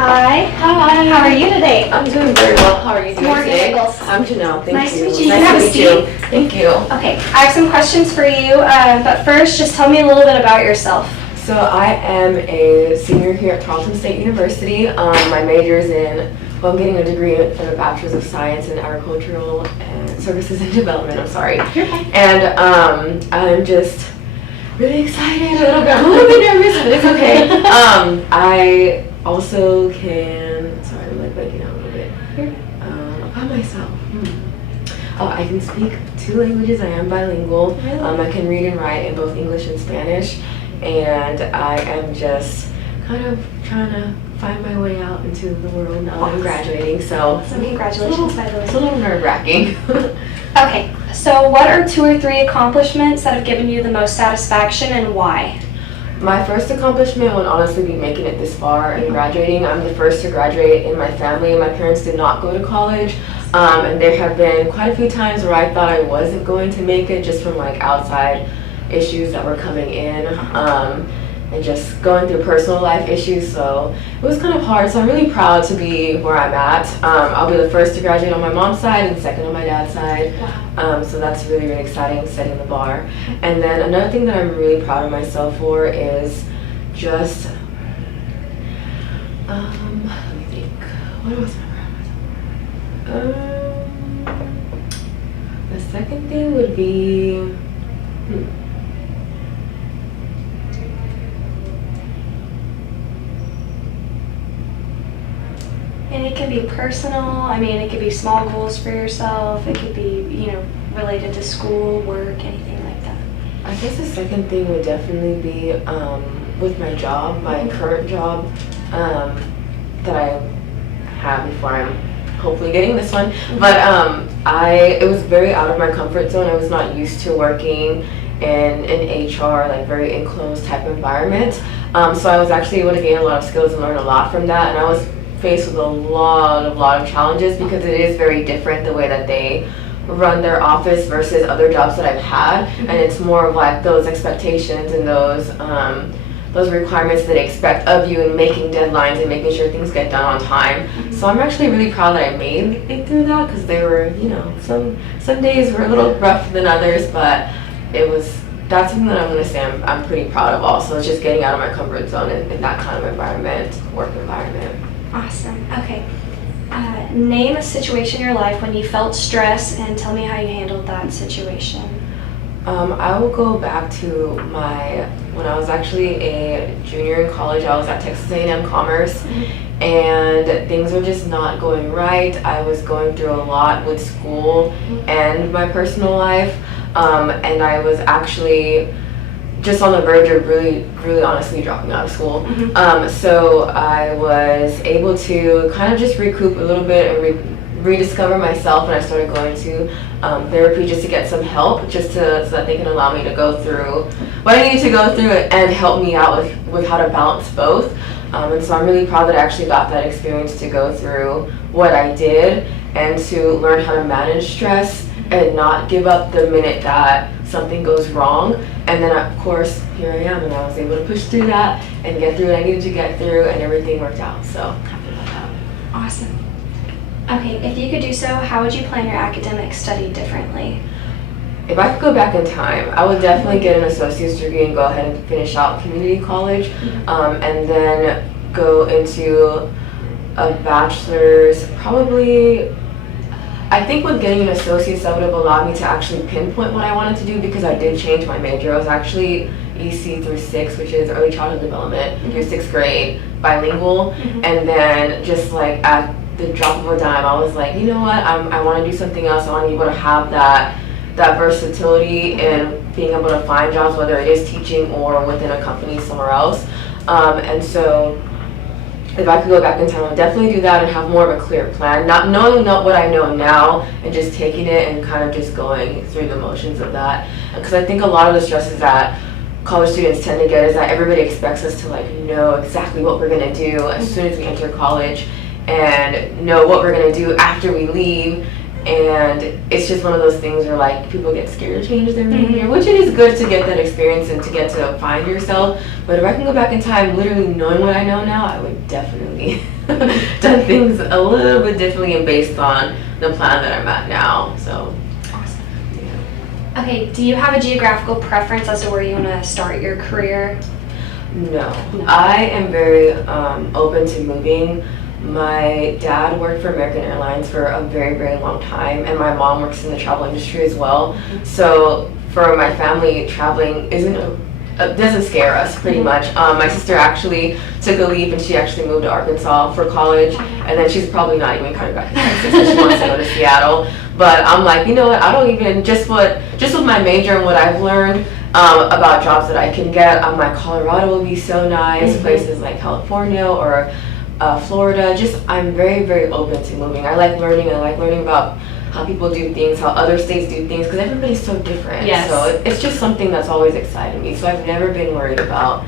Hi. Hi. How are you today? I'm doing very well. How are you doing Morgan today? Nichols. I'm Janelle. Thank you. Nice to meet you. Nice Have to a meet seat. you. Thank you. Okay, I have some questions for you, but first, just tell me a little bit about yourself. So I am a senior here at Tarleton State University. My major is I'm getting a degree in a Bachelor's of Science in Agricultural and Services and Development. I'm sorry. You're fine. And I'm just really excited, a little bit nervous, but it's okay. I also sorry, I'm like blanking out a little bit. About myself. I can speak 2 languages. I am bilingual. Really? I can read and write in both English and Spanish. And I am just kind of trying to find my way out into the world now that I'm graduating. So Congratulations, by the it's a way. little nerve-wracking. Okay, so what are 2 or 3 accomplishments that have given you the most satisfaction and why? My first accomplishment would honestly be making it this far and graduating. I'm the first to graduate in my family. My parents did not go to college, and there have been quite a few times where I thought I wasn't going to make it just from like outside issues that were coming in, and just going through personal life issues. So it was kind of hard. So I'm really proud to be where I'm at. I'll be the first to graduate on my mom's side and second on my dad's side. So that's really, really exciting, setting the bar. And then another thing that I'm really proud of myself for is just, let me think, what else am I proud of myself for? The second thing would be, And it can be personal, I mean, it could be small goals for yourself, it could be, related to school, work, anything like that. I guess the second thing would definitely be with my job, my current job that I have before I'm hopefully getting this one. But it was very out of my comfort zone. I was not used to working in an HR, like very enclosed type environment. So I was actually able to gain a lot of skills and learn a lot from that. And I was faced with a lot of challenges because it is very different the way that they run their office versus other jobs that I've had, and it's more of like those expectations and those requirements that they expect of you and making deadlines and making sure things get done on time. So I'm actually really proud that I made it through that, because there were, some days were a little rougher than others, but that's something that I'm going to say I'm pretty proud of also. It's just getting out of my comfort zone in that kind of environment, work environment. Awesome. Okay. Name a situation in your life when you felt stress and tell me how you handled that situation. I will go back to when I was actually a junior in college. I was at Texas A&M Commerce, and things were just not going right. I was going through a lot with school and my personal life, and I was actually just on the verge of really honestly dropping out of school. So I was able to kind of just recoup a little bit and rediscover myself, and I started going to therapy just to get some help, so that they can allow me to go through what I needed to go through and help me out with how to balance both. And so I'm really proud that I actually got that experience to go through what I did and to learn how to manage stress and not give up the minute that something goes wrong. And then of course here I am, and I was able to push through that and get through what I needed to get through, and everything worked out. So happy about that. Awesome. Okay, if you could do so, how would you plan your academic study differently? If I could go back in time, I would definitely get an associate's degree and go ahead and finish out community college, and then go into a bachelor's. Probably, I think with getting an associate's, that would have allowed me to actually pinpoint what I wanted to do, because I did change my major. I was actually EC through 6, which is early childhood development, through 6th grade, bilingual, and then just like at the drop of a dime, I was like, you know what, I want to do something else. I want to be able to have that versatility in being able to find jobs, whether it is teaching or within a company somewhere else. And so if I could go back in time, I would definitely do that and have more of a clear plan, not knowing what I know now and just taking it and kind of just going through the motions of that. Because I think a lot of the stresses that college students tend to get is that everybody expects us to know exactly what we're going to do as soon as we enter college and know what we're going to do after we leave. And it's just one of those things where like people get scared to change their major, which it is good to get that experience and to get to find yourself. But if I can go back in time, literally knowing what I know now, I would definitely done things a little bit differently and based on the plan that I'm at now. So. Awesome. Yeah. Okay, do you have a geographical preference as to where you want to start your career? No. I am very open to moving. My dad worked for American Airlines for a very, very long time, and my mom works in the travel industry as well. So for my family, traveling doesn't scare us pretty much. My sister actually took a leap and she actually moved to Arkansas for college, and then she's probably not even coming back to Texas because she wants to go to Seattle. But I'm like, you know what, I don't even, just with my major and what I've learned about jobs that I can get, I'm like, Colorado will be so nice, places like California or Florida. Just, I'm very, very open to moving. I like learning about how people do things, how other states do things, because everybody's so different. Yes. So it's just something that's always excited me. So I've never been worried about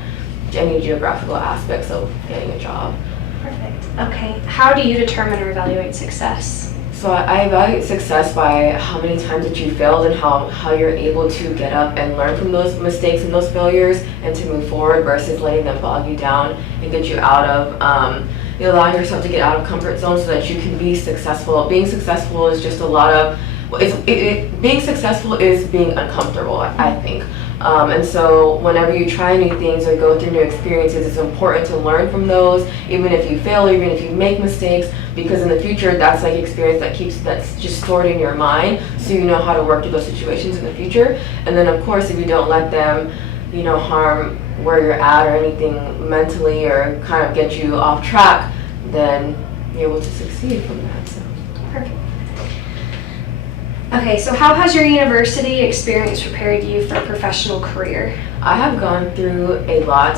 any geographical aspects of getting a job. Perfect. Okay, how do you determine or evaluate success? So I evaluate success by how many times that you failed and how you're able to get up and learn from those mistakes and those failures and to move forward versus letting them bog you down and get you out of allowing yourself to get out of comfort zone so that you can be successful. Being successful is just a lot of, being successful is being uncomfortable, I think. And so whenever you try new things or go through new experiences, it's important to learn from those, even if you fail, even if you make mistakes, because in the future, that's like experience that's just stored in your mind, so you know how to work through those situations in the future. And then of course, if you don't let them, harm where you're at or anything mentally or kind of get you off track, then you're able to succeed from that. So. Perfect. Okay, so how has your university experience prepared you for a professional career? I have gone through a lot.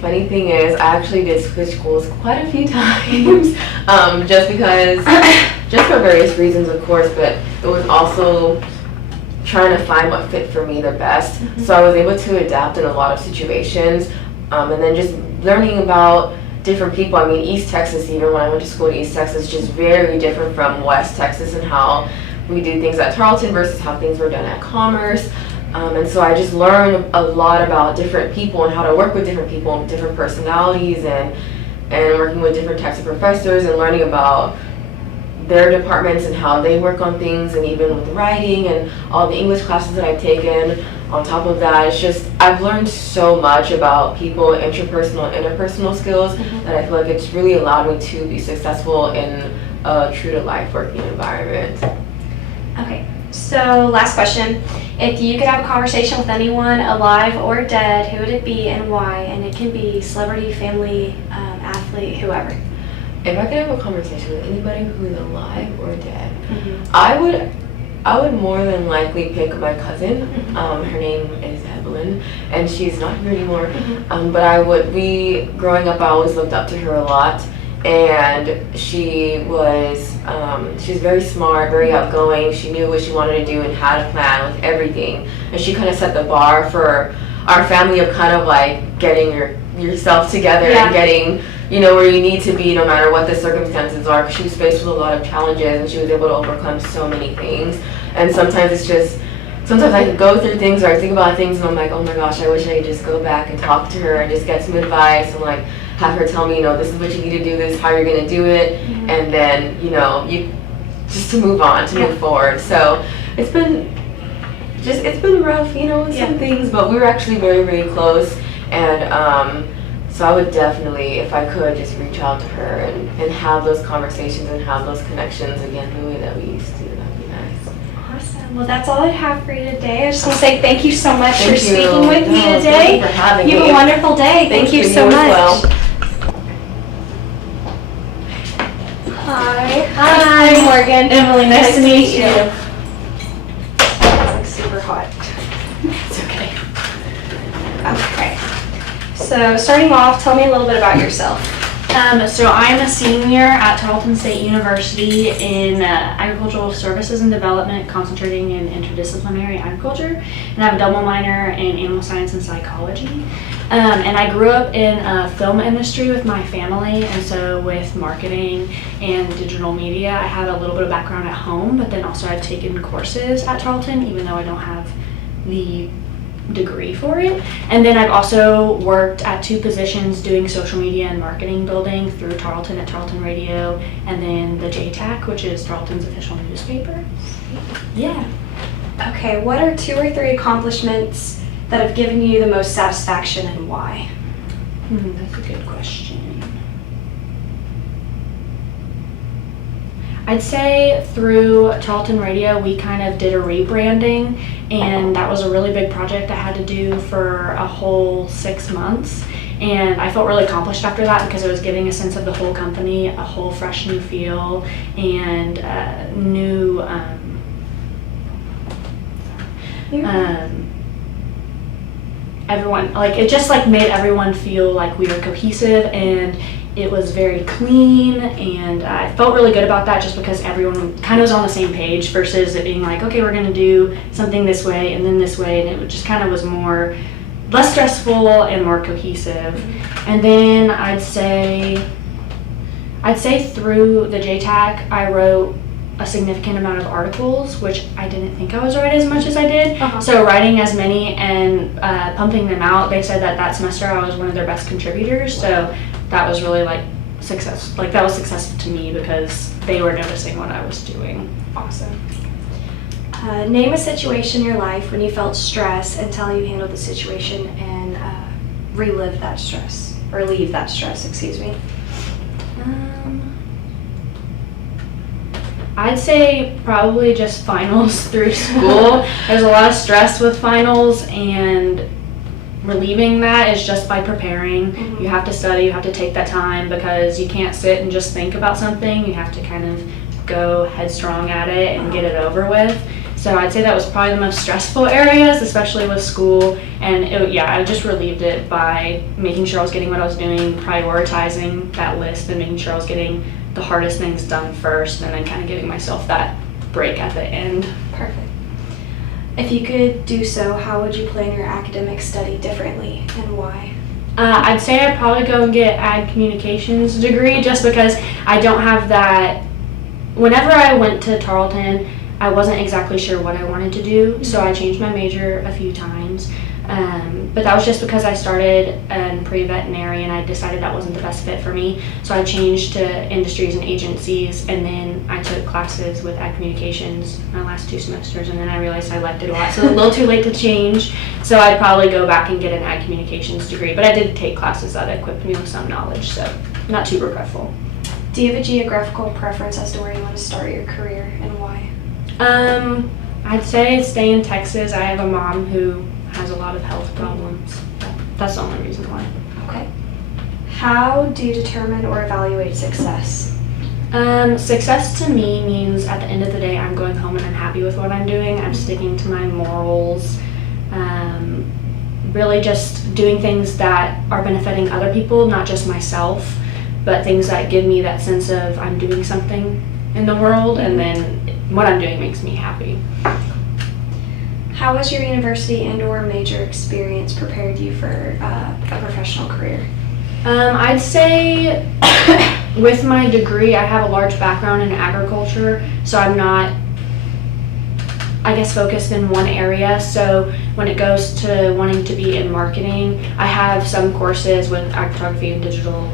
Funny thing is, I actually did switch schools quite a few times, just for various reasons, of course, but it was also trying to find what fit for me the best. So I was able to adapt in a lot of situations, and then just learning about different people. I mean, East Texas, even when I went to school in East Texas, just very different from West Texas and how we do things at Tarleton versus how things were done at Commerce. And so I just learned a lot about different people and how to work with different people and different personalities and working with different types of professors and learning about their departments and how they work on things, and even with writing and all the English classes that I've taken. On top of that, it's just, I've learned so much about people, interpersonal and interpersonal skills, that I feel like it's really allowed me to be successful in a true-to-life working environment. Okay, so last question. If you could have a conversation with anyone, alive or dead, who would it be and why? And it can be celebrity, family, athlete, whoever. If I could have a conversation with anybody who is alive or dead, I would more than likely pick my cousin. Her name is Evelyn, and she's not here anymore. But growing up, I always looked up to her a lot. And she's very smart, very outgoing. She knew what she wanted to do and had a plan with everything. And she kind of set the bar for our family of kind of like getting yourself together and getting, where you need to be no matter what the circumstances are. 'Cause she was faced with a lot of challenges and she was able to overcome so many things. And sometimes I could go through things or I think about things and I'm like, oh my gosh, I wish I could just go back and talk to her and just get some advice and like have her tell me, this is what you need to do, this is how you're going to do it. And then, you just to move on, to move forward. So it's been rough, with some things, but we were actually very, very close. And so I would definitely, if I could, just reach out to her and have those conversations and have those connections again the way that we used to. That'd be nice. Awesome. Well, that's all I have for you today. I just want to say thank you so much for you. speaking with me today. Thank you for having me. You have a wonderful day. Thank you so much. Well. Hi. Hi. I'm Morgan. Emily, nice to meet you. It's like super hot. It's okay. Okay. So starting off, tell me a little bit about yourself. So I'm a senior at Tarleton State University in agricultural services and development, concentrating in interdisciplinary agriculture, and I have a double minor in animal science and psychology. And I grew up in a film industry with my family, and so with marketing and digital media, I have a little bit of background at home, but then also I've taken courses at Tarleton, even though I don't have the degree for it. And then I've also worked at 2 positions doing social media and marketing building through Tarleton at Tarleton Radio, and then the JTAC, which is Tarleton's official newspaper. Yeah. Okay, what are 2 or 3 accomplishments that have given you the most satisfaction and why? That's a good question. I'd say through Tarleton Radio, we kind of did a rebranding, and that was a really big project I had to do for a whole 6 months. And I felt really accomplished after that because it was giving a sense of the whole company, a whole fresh new feel, and new everyone, like, it just like made everyone feel like we were cohesive, and it was very clean, and I felt really good about that just because everyone kind of was on the same page versus it being like, okay, we're gonna do something this way and then this way, and it just kind of was less stressful and more cohesive. And then I'd say through the JTAC, I wrote a significant amount of articles, which I didn't think I was write as much as I did. So writing as many and pumping them out, they said that semester I was one of their best contributors. So that was really success. That was successful to me because they were noticing what I was doing. Awesome. Name a situation in your life when you felt stress and tell how you handled the situation and relive that stress, or leave that stress, excuse me. I'd say probably just finals through school. There's a lot of stress with finals, and relieving that is just by preparing. You have to study, you have to take that time because you can't sit and just think about something. You have to kind of go headstrong at it and get it over with. So I'd say that was probably the most stressful areas, especially with school. And I just relieved it by making sure I was getting what I was doing, prioritizing that list, and making sure I was getting the hardest things done first, and then kind of giving myself that break at the end. Perfect. If you could do so, how would you plan your academic study differently, and why? I'd say I'd probably go and get ag communications degree just because I don't have that. Whenever I went to Tarleton, I wasn't exactly sure what I wanted to do, so I changed my major a few times. But that was just because I started in pre-veterinary and I decided that wasn't the best fit for me. So I changed to industries and agencies, and then I took classes with ag communications my last 2 semesters, and then I realized I liked it a lot. So a little too late to change. So I'd probably go back and get an ag communications degree. But I did take classes that equipped me with some knowledge, so not too regretful. Do you have a geographical preference as to where you want to start your career and why? I'd say stay in Texas. I have a mom who has a lot of health problems. That's the only reason why. Okay. How do you determine or evaluate success? Success to me means at the end of the day, I'm going home and I'm happy with what I'm doing. I'm sticking to my morals. Really just doing things that are benefiting other people, not just myself, but things that give me that sense of I'm doing something in the world, and then what I'm doing makes me happy. How has your university and/or major experience prepared you for a professional career? I'd say with my degree, I have a large background in agriculture, so I'm not, I guess, focused in one area. So when it goes to wanting to be in marketing, I have some courses with ag photography and digital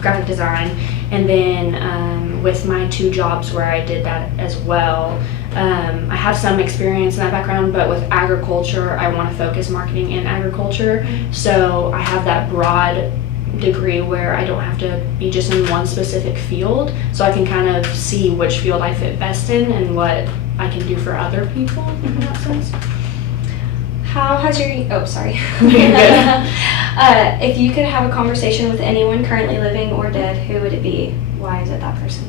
graphic design, and then with my 2 jobs where I did that as well, I have some experience in that background, but with agriculture, I want to focus marketing in agriculture. So I have that broad degree where I don't have to be just in one specific field, so I can kind of see which field I fit best in and what I can do for other people, in that sense. How has your, sorry. Good. If you could have a conversation with anyone currently living or dead, who would it be? Why is it that person?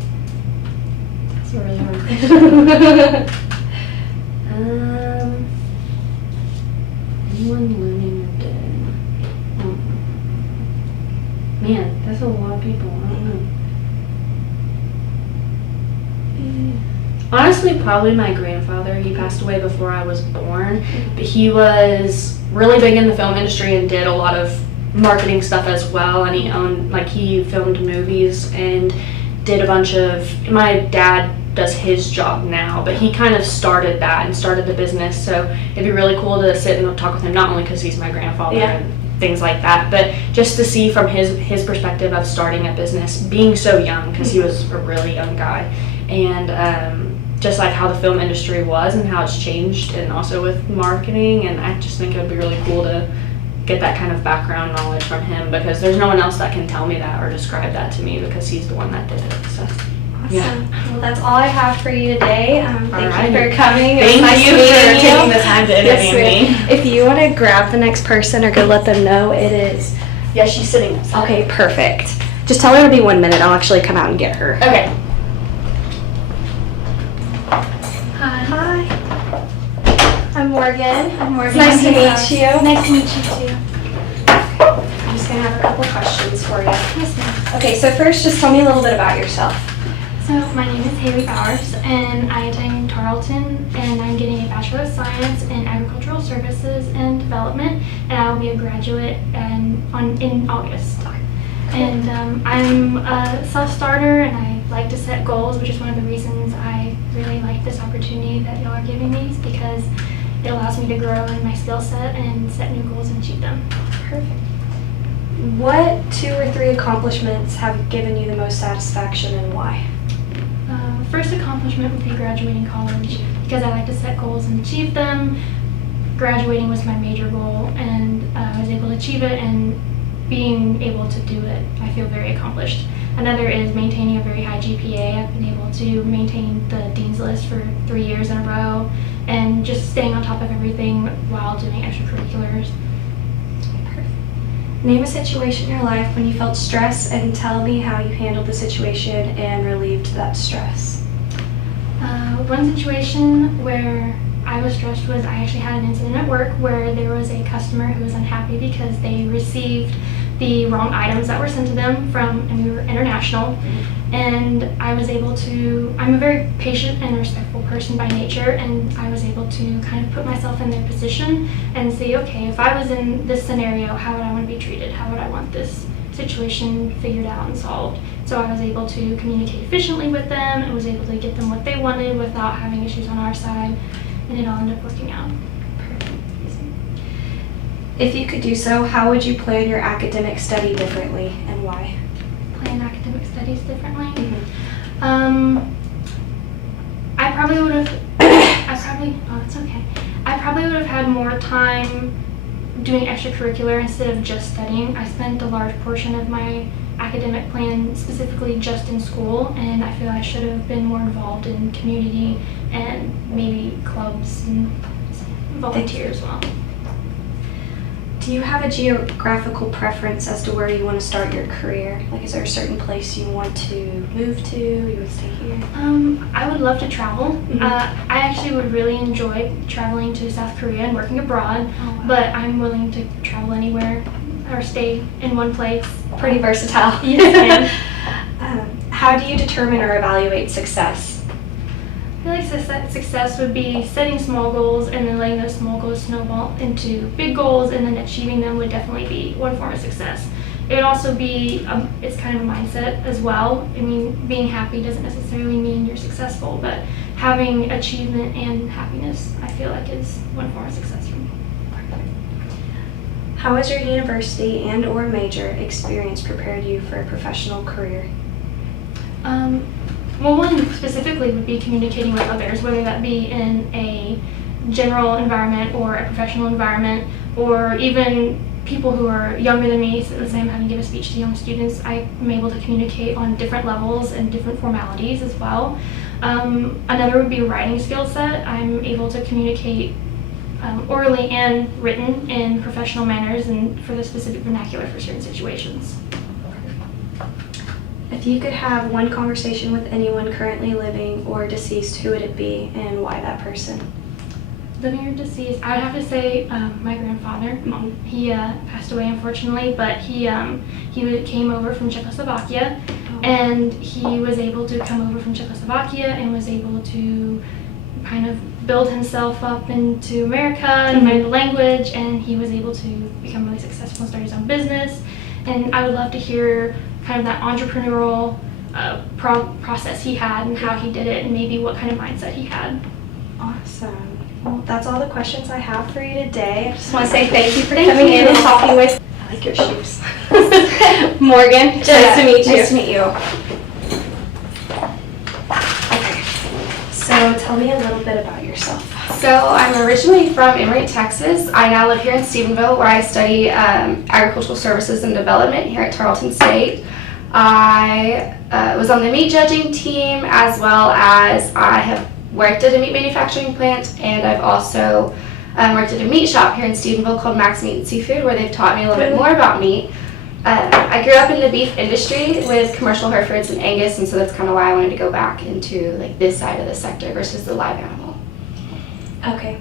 That's a really hard question. Anyone living or dead? Man, That's a lot of people. Honestly, probably my grandfather. He passed away before I was born, but he was really big in the film industry and did a lot of marketing stuff as well. And he filmed movies and did a bunch of. My dad does his job now, but he kind of started that and started the business. So it'd be really cool to sit and talk with him, not only because he's my grandfather and things like that, but just to see from his perspective of starting a business, being so young, because he was a really young guy, and just like how the film industry was and how it's changed, and also with marketing. And I just think it would be really cool to get that kind of background knowledge from him, because there's no one else that can tell me that or describe that to me, because he's the one that did it. So Awesome. yeah. Well, that's all I have for you today. Thank Alright. you for coming. Thank Nice you meeting for you. taking the time to Yes, interview ma'am. me. If you want to grab the next person or go let them know, it is. Yeah, she's sitting. Okay, perfect. Just tell her to be 1 minute. I'll actually come out and get her. Okay. Hi. I'm Morgan. Morgan. It's nice to Nice meet you. Nice to meet you too. I'm just going to have a couple questions for you. Yes, ma'am. Okay, so first just tell me a little bit about yourself. So my name is Haley Bowers, and I attend Tarleton, and I'm getting a Bachelor of Science in Agricultural Services and Development, and I will be a graduate in August. And I'm a self-starter, and I like to set goals, which is one of the reasons I really like this opportunity that y'all are giving me, is because it allows me to grow in my skill set and set new goals and achieve them. Perfect. What 2 or 3 accomplishments have given you the most satisfaction and why? First accomplishment would be graduating college, because I like to set goals and achieve them. Graduating was my major goal, and I was able to achieve it, and being able to do it, I feel very accomplished. Another is maintaining a very high GPA. I've been able to maintain the Dean's List for 3 years in a row, and just staying on top of everything while doing extracurriculars. Name a situation in your life when you felt stress and tell me how you handled the situation and relieved that stress. One situation where I was stressed was I actually had an incident at work where there was a customer who was unhappy because they received the wrong items that were sent to them and we were international. And I was able to, I'm a very patient and respectful person by nature, and I was able to kind of put myself in their position and say, okay, if I was in this scenario, how would I want to be treated? How would I want this situation figured out and solved? So I was able to communicate efficiently with them and was able to get them what they wanted without having issues on our side, and it all ended up working out. If you could do so, how would you plan your academic study differently and why? Plan academic studies differently? Mm-hmm. I probably would have, it's okay. I probably would have had more time doing extracurricular instead of just studying. I spent a large portion of my academic plan specifically just in school, and I feel I should have been more involved in community and maybe clubs and volunteer as well. Do you have a geographical preference as to where you want to start your career? Like, is there a certain place you want to move to? You want to stay here? I would love to travel. Mhm. I actually would really enjoy traveling to South Korea and working abroad, Oh, wow. but I'm willing to travel anywhere or stay in one place. Pretty versatile. Yes, How do you determine or evaluate success? I feel like success would be setting small goals and then letting those small goals snowball into big goals, and then achieving them would definitely be one form of success. It would also be, it's kind of a mindset as well. I mean, being happy doesn't necessarily mean you're successful, but having achievement and happiness, I feel like, is one form of success for me. How has your university and or major experience prepared you for a professional career? Well, one specifically would be communicating with others, whether that be in a general environment or a professional environment, or even people who are younger than me. So let's say I'm having to give a speech to young students, I'm able to communicate on different levels and different formalities as well. Another would be a writing skill set. I'm able to communicate orally and written in professional manners and for the specific vernacular for certain situations. If you could have one conversation with anyone currently living or deceased, who would it be and why that person? living or deceased, I would have to say my grandfather. He passed away unfortunately, but he came over from Czechoslovakia, and he was able to come over from Czechoslovakia and was able to kind of build himself up into America and learn the language, and he was able to become really successful and start his own business. And I would love to hear kind of that entrepreneurial process he had and how he did it and maybe what kind of mindset he had. Awesome. Well, that's all the questions I have for you today. I just want to say thank you for coming in and talking with. I like your shoes. Morgan, nice to meet you. Nice to meet you. Okay. So tell me a little bit about yourself. So I'm originally from Emory, Texas. I now live here in Stephenville, where I study agricultural services and development here at Tarleton State. I was on the meat judging team, as well as I have worked at a meat manufacturing plant, and I've also worked at a meat shop here in Stephenville called Max Meat and Seafood, where they've taught me a little bit more about meat. I grew up in the beef industry with commercial Herefords and Angus, and so that's kind of why I wanted to go back into like this side of the sector versus the live animal. Okay.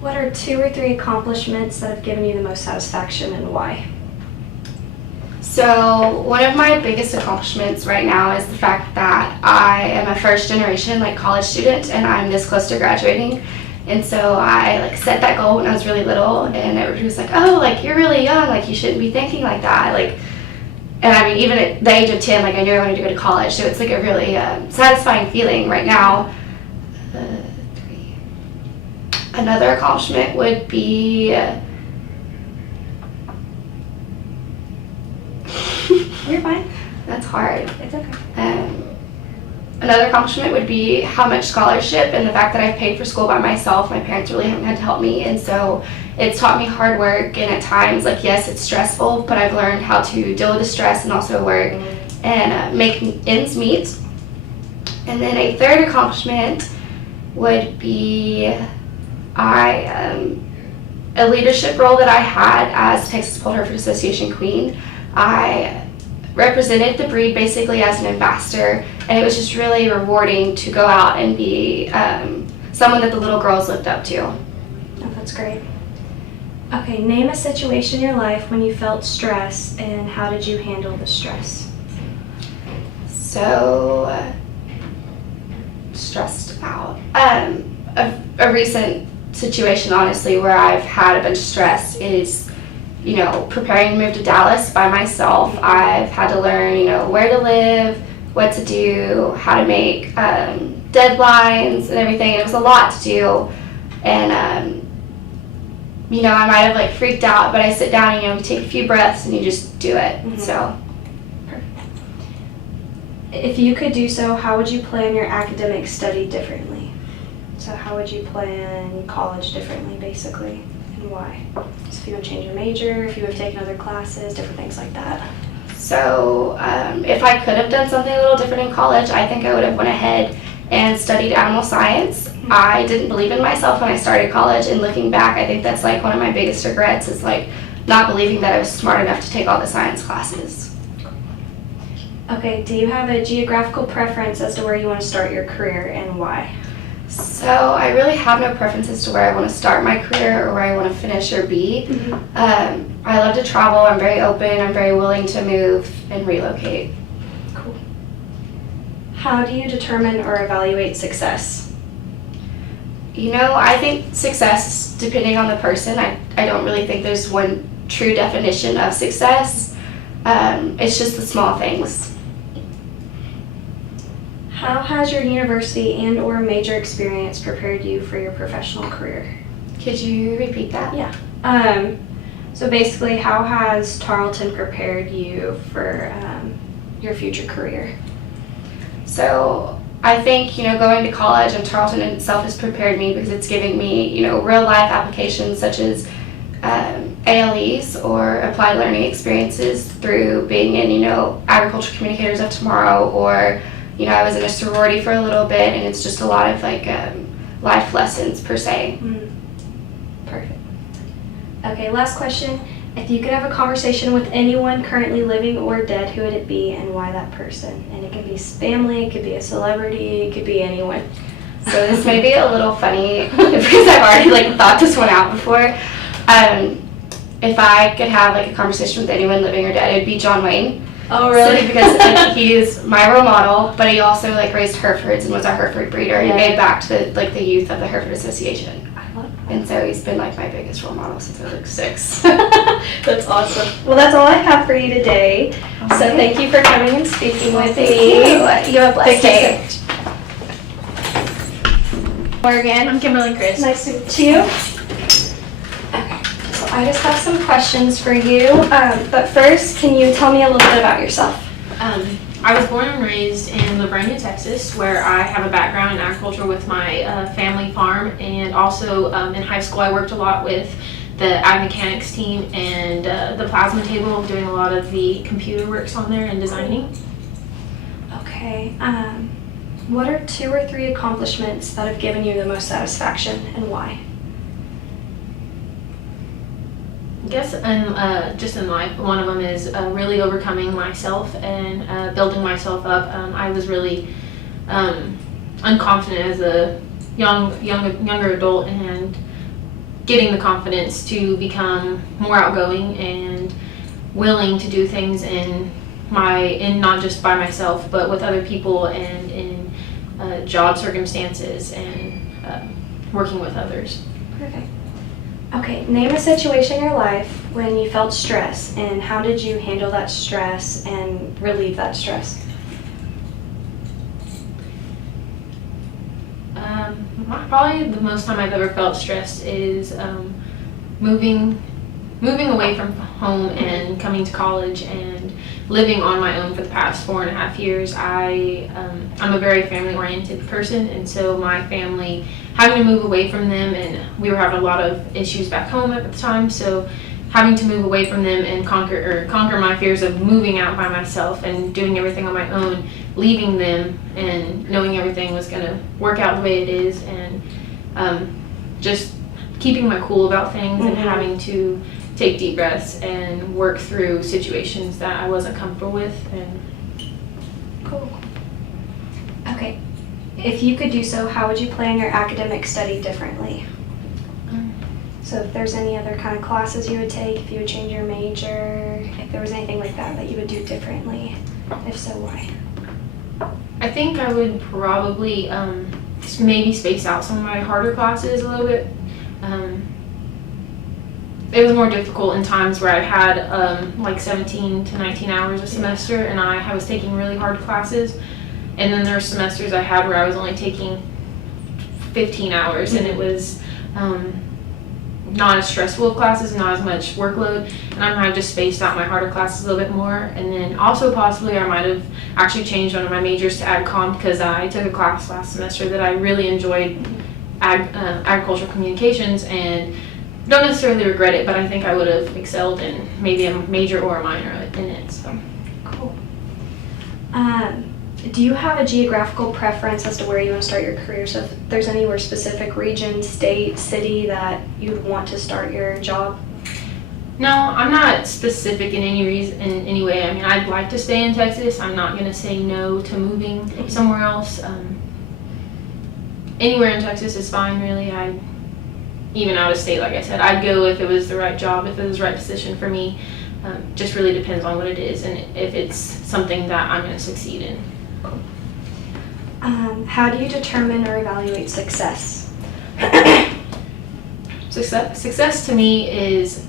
What are 2 or 3 accomplishments that have given you the most satisfaction and why? So one of my biggest accomplishments right now is the fact that I am a first generation college student, and I'm this close to graduating. And so I set that goal when I was really little, and everybody was like, oh, you're really young, you shouldn't be thinking like that. And I mean, even at the age of 10, I knew I wanted to go to college, so it's a really satisfying feeling right now. 3. Another accomplishment would be You're fine. that's hard. It's okay. Another accomplishment would be how much scholarship and the fact that I've paid for school by myself. My parents really haven't had to help me, and so it's taught me hard work, and at times, yes, it's stressful, but I've learned how to deal with the stress and also work and make ends meet. And then a third accomplishment would be a leadership role that I had as Texas Poultry Hereford Association Queen. I represented the breed basically as an ambassador, and it was just really rewarding to go out and be someone that the little girls looked up to. Oh, that's great. Okay, name a situation in your life when you felt stress, and how did you handle the stress? So, stressed out. A recent situation, honestly, where I've had a bunch of stress is preparing to move to Dallas by myself. I've had to learn, where to live, what to do, how to make deadlines and everything. It was a lot to do, and I might have freaked out, but I sit down and you take a few breaths and you just do it. Mm-hmm. So, Perfect. If you could do so, how would you plan your academic study differently? So how would you plan college differently, basically? And why? So if you would change your major, if you would have taken other classes, different things like that. So if I could have done something a little different in college, I think I would have went ahead and studied animal science. Mm-hmm. I didn't believe in myself when I started college, and looking back, I think that's one of my biggest regrets is not believing that I was smart enough to take all the science classes. Okay, do you have a geographical preference as to where you want to start your career and why? So I really have no preference as to where I want to start my career or where I want to finish or be. Mm-hmm. I love to travel. I'm very open. I'm very willing to move and relocate. Cool. How do you determine or evaluate success? I think success, depending on the person, I don't really think there's one true definition of success. It's just the small things. How has your university and or major experience prepared you for your professional career? Could you repeat that? Yeah. So basically, how has Tarleton prepared you for your future career? So I think, going to college and Tarleton in itself has prepared me because it's giving me, real life applications such as ALEs or applied learning experiences through being in, Agriculture Communicators of Tomorrow, or I was in a sorority for a little bit, and it's just a lot of life lessons per se. Perfect. Okay, last question. If you could have a conversation with anyone currently living or dead, who would it be and why that person? And it could be family, it could be a celebrity, it could be anyone. So this may be a little funny because I've already like thought this one out before. If I could have like a conversation with anyone living or dead, it'd be John Wayne. Oh, So, because like, he's my role model, but he also like raised Herefords and was a Hereford breeder. And he gave back to like the youth of the Hereford Association. I love And so he's been like my biggest role model since I was like 6. That's awesome. Well, that's all I have for you today. So thank you for coming and speaking with Thank me. you. You have a blessed Thank you day. Morgan. I'm Kimberly Chris. Nice to meet you. Okay, so I just have some questions for you. But first, can you tell me a little bit about yourself? I was born and raised in La Brea, Texas, where I have a background in agriculture with my family farm, and also in high school I worked a lot with the ag mechanics team and the plasma table, doing a lot of the computer works on there and designing. Okay. What are 2 or 3 accomplishments that have given you the most satisfaction and why? I guess just in life, one of them is really overcoming myself and building myself up. I was really unconfident as a younger adult, and getting the confidence to become more outgoing and willing to do things in not just by myself, but with other people and in job circumstances and working with others. Perfect. Okay, name a situation in your life when you felt stress, and how did you handle that stress and relieve that stress? Probably the most time I've ever felt stressed is moving away from home and coming to college and living on my own for the past 4.5 years. I'm a very family-oriented person, and so my family, having to move away from them, and we were having a lot of issues back home at the time, so having to move away from them and conquer my fears of moving out by myself and doing everything on my own, leaving them and knowing everything was going to work out the way it is, and just keeping my cool about things and having to take deep breaths and work through situations that I wasn't comfortable with. And Cool. Okay, if you could do so, how would you plan your academic study differently? So if there's any other kind of classes you would take, if you would change your major, if there was anything like that you would do differently, if so, why? I think I would probably maybe space out some of my harder classes a little bit. It was more difficult in times where I had like 17 to 19 hours a semester, and I was taking really hard classes. And then there were semesters I had where I was only taking 15 hours, and it was not as stressful of classes, not as much workload, and I might have just spaced out my harder classes a little bit more. And then also possibly I might have actually changed one of my majors to ag comm, because I took a class last semester that I really enjoyed, agricultural communications, and don't necessarily regret it, but I think I would have excelled in maybe a major or a minor in it. So Cool. Do you have a geographical preference as to where you want to start your career? So if there's anywhere specific, region, state, city that you would want to start your job? no, I'm not specific in any way. I mean, I'd like to stay in Texas. I'm not going to say no to moving somewhere else. Anywhere in Texas is fine, really. Even out of state, like I said, I'd go if it was the right job, if it was the right position for me. Just really depends on what it is and if it's something that I'm going to succeed in. How do you determine or evaluate success? Success to me is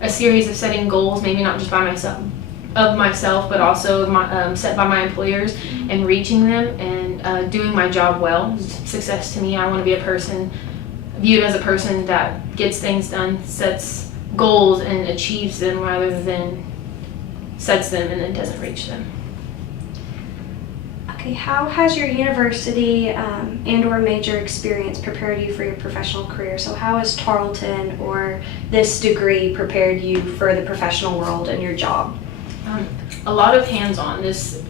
a series of setting goals, maybe not just by myself, but also set by my employers, and reaching them and doing my job well. Success to me, I want to be viewed as a person that gets things done, sets goals and achieves them, rather than sets them and then doesn't reach them. Okay, how has your university and or major experience prepared you for your professional career? So how has Tarleton or this degree prepared you for the professional world and your job? A lot of hands-on. This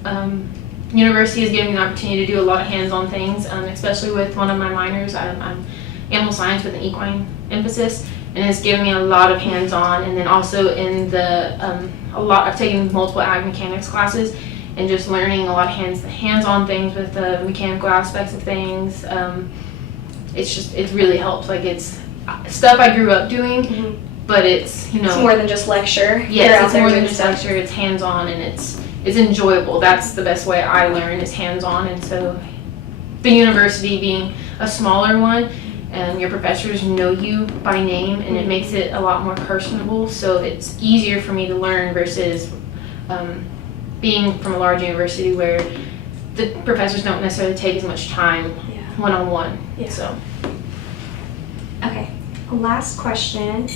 university has given me the opportunity to do a lot of hands-on things, especially with one of my minors. I'm animal science with an equine emphasis, and it's given me a lot of hands-on. And then also in I've taken multiple ag mechanics classes, and just learning a lot of hands-on things with the mechanical aspects of things. It really helps. Like, it's stuff I grew up doing, but it's, you know, It's more than just lecture. You're yes, out it's there more doing than just stuff. lecture. It's hands-on, and it's enjoyable. That's the best way I learn, is hands-on. And so the university being a smaller one, your professors know you by name, and it makes it a lot more personable, so it's easier for me to learn versus being from a large university where the professors don't necessarily take as much time Yeah. one-on-one. Yeah. So Okay. Last question.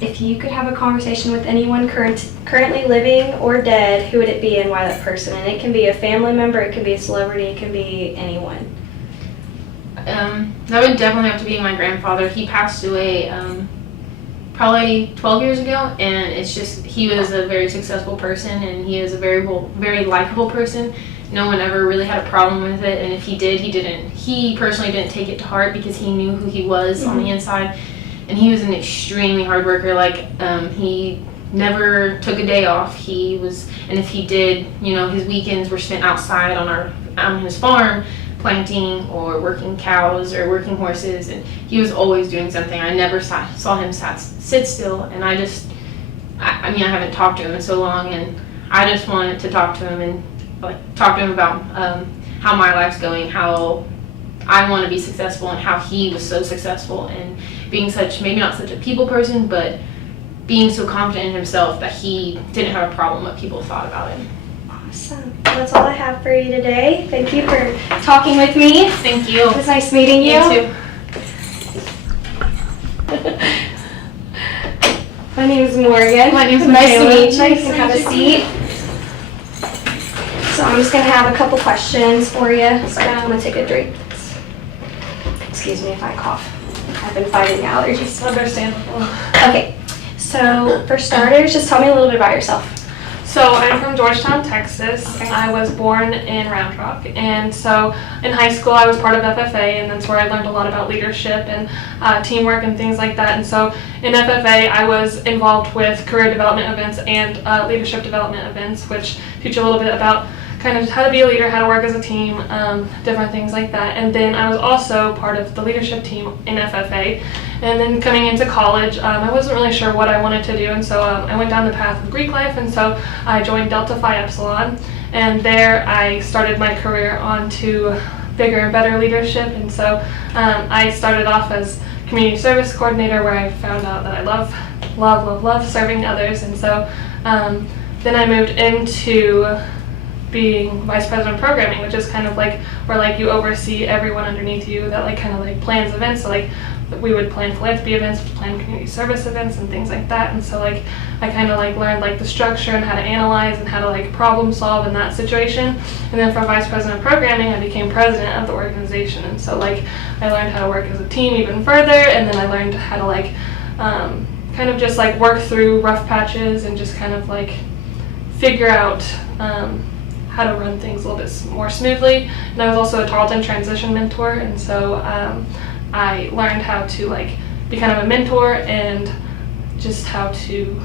If you could have a conversation with anyone currently living or dead, who would it be and why that person? And it can be a family member, it can be a celebrity, it can be anyone. that would definitely have to be my grandfather. He passed away probably 12 years ago, and it's just, he was a very successful person, and he is a very likable person. No one ever really had a problem with it, and if he did, he personally didn't take it to heart, because he knew who he was on the inside, and he was an extremely hard worker. Like, he never took a day off. And if he did, you know, his weekends were spent outside on his farm, planting or working cows or working horses, and he was always doing something. I never saw him sit still, and I mean, I haven't talked to him in so long, and I just wanted to talk to him and talk to him about how my life's going, how I want to be successful, and how he was so successful, and being maybe not such a people person, but being so confident in himself that he didn't have a problem what people thought about him. Awesome. Well, that's all I have for you today. Thank you for talking with me. Thank you. It was nice meeting you. You too. My name is Morgan. My name's Nice to Michaela. meet you. Nice You can to have a meet seat. So I'm just going to have a couple questions for you. So I'm going to take a drink. Excuse me if I cough. I've been fighting allergies. Understandable. Okay. So for starters, just tell me a little bit about yourself. So I'm from Georgetown, Texas. I was born in Round Rock, and so in high school I was part of FFA, and that's where I learned a lot about leadership and teamwork and things like that. And so in FFA I was involved with career development events and leadership development events, which teach you a little bit about kind of how to be a leader, how to work as a team, different things like that. And then I was also part of the leadership team in FFA. And then coming into college, I wasn't really sure what I wanted to do, and so I went down the path of Greek life, and so I joined Delta Phi Epsilon, and there I started my career onto bigger and better leadership. And so I started off as community service coordinator, where I found out that I love serving others. And so then I moved into being vice president of programming, which is kind of like where like you oversee everyone underneath you that like kind of like plans events. So like we would plan philanthropy events, plan community service events and things like that. And so like I kind of like learned like the structure and how to analyze and how to like problem solve in that situation. And then from vice president of programming, I became president of the organization. And so like I learned how to work as a team even further, and then I learned how to like kind of just like work through rough patches and just kind of like figure out how to run things a little bit more smoothly. And I was also a Tarleton transition mentor, and so I learned how to like be kind of a mentor and just how to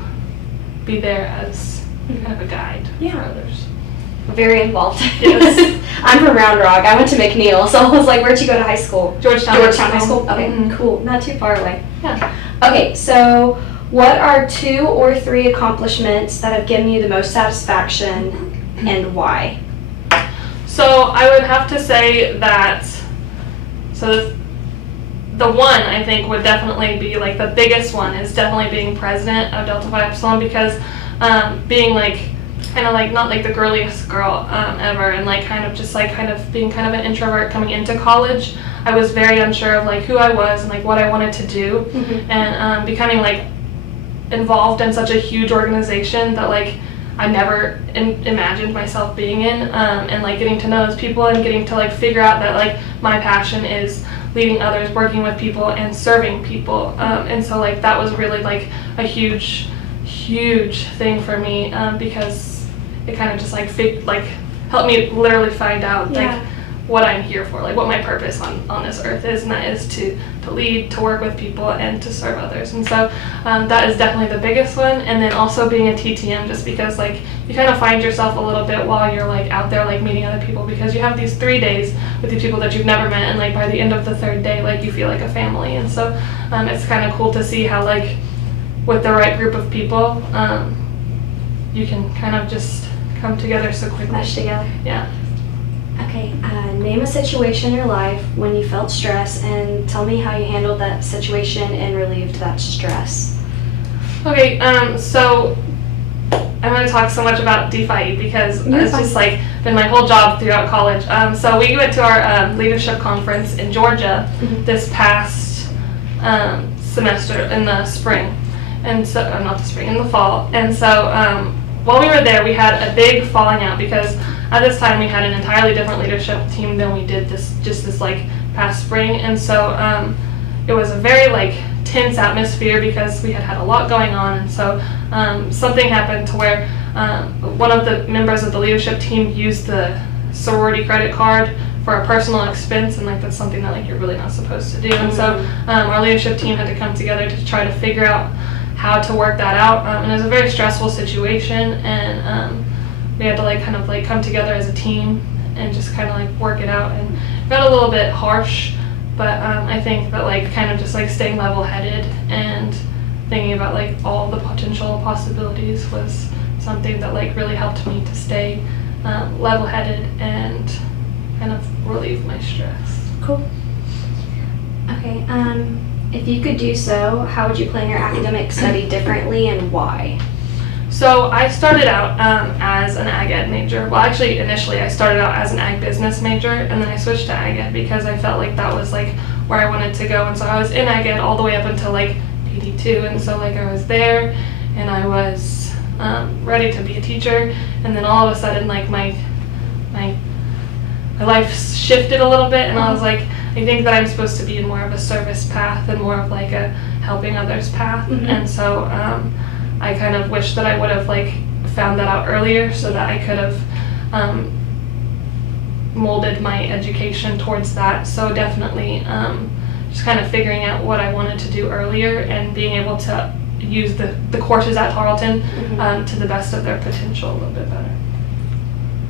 be there as kind of a guide for others. Very involved. Yes. I'm from Round Rock. I went to McNeil, so I was like, where'd you go to high school? Georgetown High School? Okay, Mhm. cool. Not too far away. Yeah. Okay, so what are 2 or 3 accomplishments that have given you the most satisfaction and why? So I would have to say that, so the one I think would definitely be like the biggest one is definitely being president of Delta Phi Epsilon, because being like kind of like not like the girliest girl ever, and like kind of just like kind of being kind of an introvert coming into college, I was very unsure of like who I was and like what I wanted to do. And becoming like involved in such a huge organization that like I never imagined myself being in, and like getting to know those people and getting to like figure out that like my passion is leading others, working with people, and serving people. And so like that was really like a huge thing for me, because it kind of just like helped me literally find out like what I'm here for, like what my purpose on this earth is, and that is to lead, to work with people, and to serve others. And so that is definitely the biggest one. And then also being a TTM, just because like you kind of find yourself a little bit while you're like out there like meeting other people, because you have these 3 days with these people that you've never met, and like by the end of the 3rd day, like you feel like a family. And so it's kind of cool to see how like with the right group of people, you can kind of just come together so quickly. Mesh together. Yeah. Okay, name a situation in your life when you felt stress and tell me how you handled that situation and relieved that stress. Okay, so I'm going to talk so much about DeFi because it's just like been my whole job throughout college. So we went to our leadership conference in Georgia this past semester in the spring, and so not the spring, in the fall. And so while we were there, we had a big falling out because at this time we had an entirely different leadership team than we did this like past spring. And so it was a very like tense atmosphere because we had a lot going on. And so something happened to where one of the members of the leadership team used the sorority credit card for a personal expense, and like that's something that like you're really not supposed to do. And so our leadership team had to come together to try to figure out how to work that out. And it was a very stressful situation, and we had to like kind of like come together as a team and just kind of like work it out. And it got a little bit harsh, but I think that like kind of just like staying level-headed and thinking about like all the potential possibilities was something that like really helped me to stay level-headed and kind of relieve my stress. Cool. Okay, if you could do so, how would you plan your academic study differently and why? So I started out as an ag ed major. Well, actually, initially I started out as an ag business major, and then I switched to ag ed because I felt like that was like where I wanted to go. And so I was in ag ed all the way up until like PD2, and so like I was there, and I was ready to be a teacher, and then all of a sudden like my life shifted a little bit, and I was like, I think that I'm supposed to be in more of a service path and more of like a helping others path. And so I kind of wish that I would have like found that out earlier so that I could have molded my education towards that. So definitely just kind of figuring out what I wanted to do earlier and being able to use the courses at Tarleton to the best of their potential a little bit better.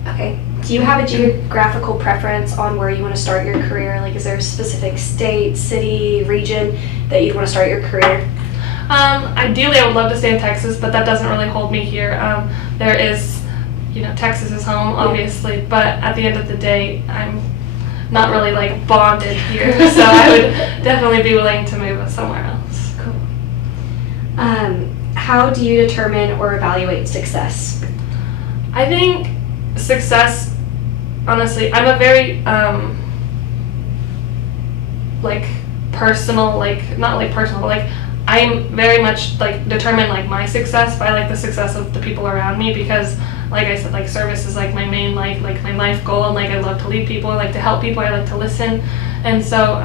Okay. Do you have a geographical preference on where you want to start your career? Like, is there a specific state, city, region that you'd want to start your career? Ideally, I would love to stay in Texas, but that doesn't really hold me here. There is, Texas is home, obviously, but at the end of the day, I'm not really like bonded here, so I would definitely be willing to move somewhere else. Cool. How do you determine or evaluate success? I think success, honestly, I'm a very like personal, like not like personal, but like I'm very much like determine like my success by like the success of the people around me, because like I said, like service is like my main like my life goal, and like I love to lead people, I like to help people, I like to listen. And so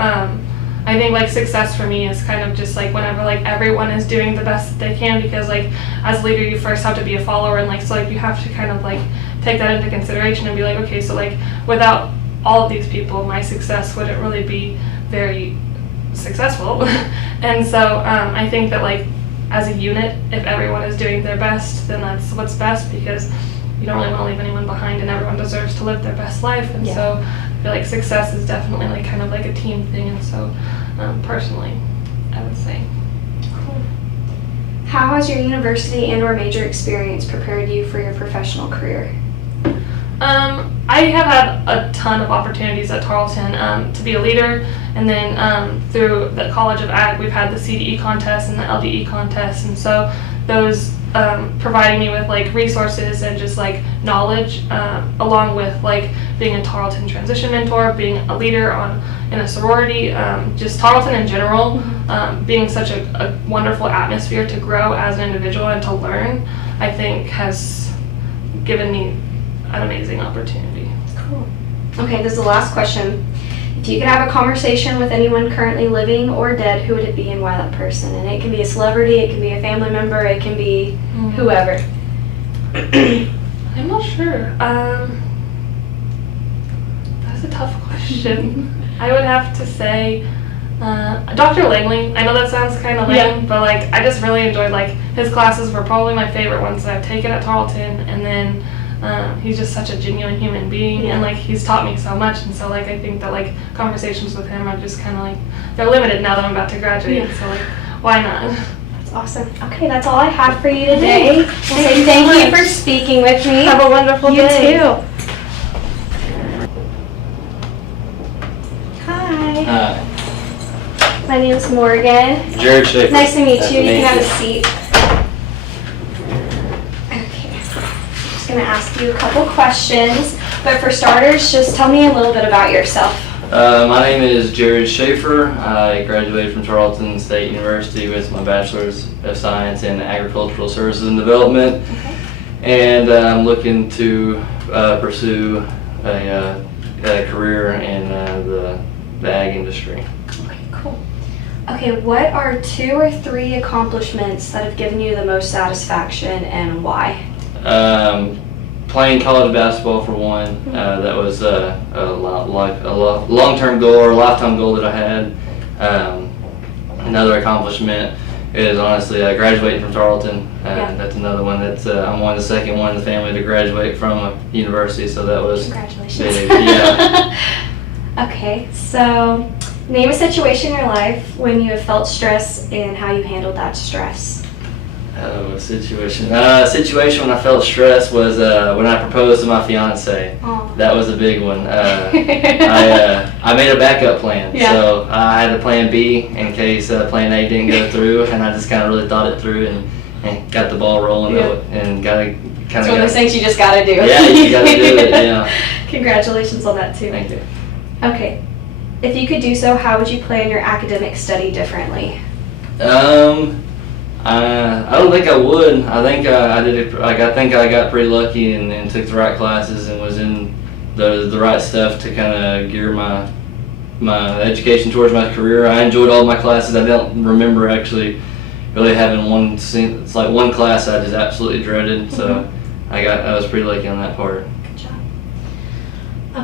I think like success for me is kind of just like whenever like everyone is doing the best that they can, because like as a leader you first have to be a follower, and like so like you have to kind of like take that into consideration and be like, okay, so like without all of these people my success wouldn't really be very successful. And so I think that like as a unit, if everyone is doing their best, then that's what's best, because you don't really want to leave anyone behind, and everyone deserves to live their best life. And so I feel like success is definitely like kind of like a team thing. And so personally I would say. Cool. How has your university and or major experience prepared you for your professional career? I have had a ton of opportunities at Tarleton to be a leader, and then through the College of Ag we've had the CDE contest and the LDE contest, and so those providing me with like resources and just like knowledge, along with like being a Tarleton transition mentor, being a leader in a sorority, just Tarleton in general, being such a wonderful atmosphere to grow as an individual and to learn, I think has given me an amazing opportunity. Cool. Okay, this is the last question. If you could have a conversation with anyone currently living or dead, who would it be and why that person? And it can be a celebrity, it can be a family member, it can be whoever. I'm not sure. That's a tough question. question. I would have to say Dr. Langley. I know that sounds kind of lame, but like I just really enjoyed like his classes were probably my favorite ones that I've taken at Tarleton, and then he's just such a genuine human being, and like he's taught me so much, and so like I think that like conversations with him are just kind of like they're limited now that I'm about to graduate, so like why not? That's awesome. Okay, that's all I have for you today. So thank you for speaking with me. Have a wonderful You day. too. Hi. Hi, My name is Morgan. Jared Schaefer. Nice to meet Nice you. to You meet can have a you. seat. Okay. I'm just gonna ask you a couple questions, but for starters, just tell me a little bit about yourself. My name is Jared Schaefer. I graduated from Tarleton State University with my Bachelor's of Science in Agricultural Services and Development, and I'm looking to pursue a career in the ag industry. Okay, cool. Okay, what are 2 or 3 accomplishments that have given you the most satisfaction and why? Playing college basketball for one, that was a long-term goal or a lifetime goal that I had. Another accomplishment is honestly graduating from Tarleton. That's another one that I'm the second one in the family to graduate from a university, so that was Congratulations. big. Yeah. Okay, so name a situation in your life when you have felt stress and how you handled that stress. Situation when I felt stressed was when I proposed to my fiance. Oh. That was a big one. I made a backup plan, so I had a plan B in case plan A didn't go through, and I just kind of really thought it through and got the ball rolling and got to kind It's one of those things you just gotta do. Yeah, you got to do it. Yeah. Congratulations on that too. Thank you. Okay, if you could do so, how would you plan your academic study differently? I don't think I would. I think I did it. Like I think I got pretty lucky and took the right classes and was in the right stuff to kind of gear my education towards my career. I enjoyed all my classes. I don't remember actually really having one. It's like one class I just absolutely dreaded. So I was pretty lucky on that part. Good job.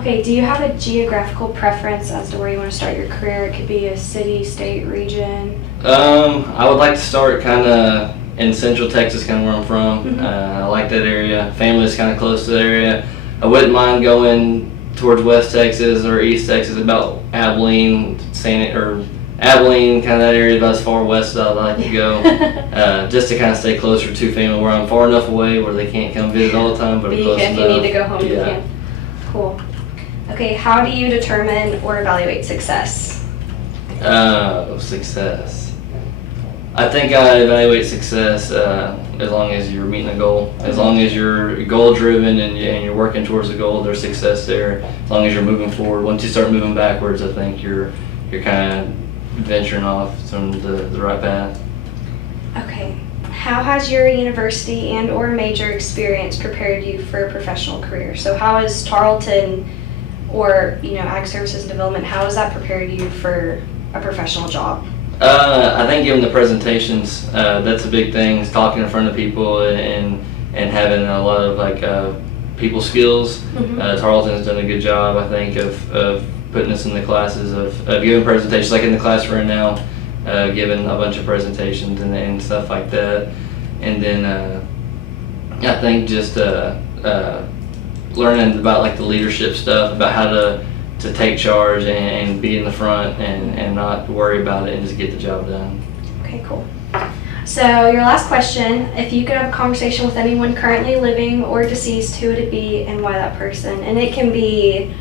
Okay, do you have a geographical preference as to where you want to start your career? It could be a city, state, region. I would like to start kind of in Central Texas, kind of where I'm from. I like that area. Family is kind of close to the area. I wouldn't mind going towards West Texas or East Texas, about Abilene, Abilene, kind of that area, about as far west as I'd like to go, just to kind of stay closer to family, where I'm far enough away where they can't come visit all the time, but But close if enough. you need to go home, you can. Cool. Okay, how do you determine or evaluate success? Success. I think I evaluate success as long as you're meeting a goal. As long as you're goal driven and you're working towards a goal, there's success there. As long as you're moving forward. Once you start moving backwards, I think you're kind of venturing off from the right path. Okay. How has your university and or major experience prepared you for a professional career? So how has Tarleton or Ag Services and Development, how has that prepared you for a professional job? I think giving the presentations, that's a big thing, is talking in front of people and having a lot of people skills. Tarleton's done a good job, I think, of putting us in the classes of giving presentations, like in the class we're in now, giving a bunch of presentations and stuff like that. And then I think just learning about like the leadership stuff, about how to take charge and be in the front and not worry about it and just get the job done. Okay, cool. So your last question, if you could have a conversation with anyone currently living or deceased, who would it be and why that person? And it can be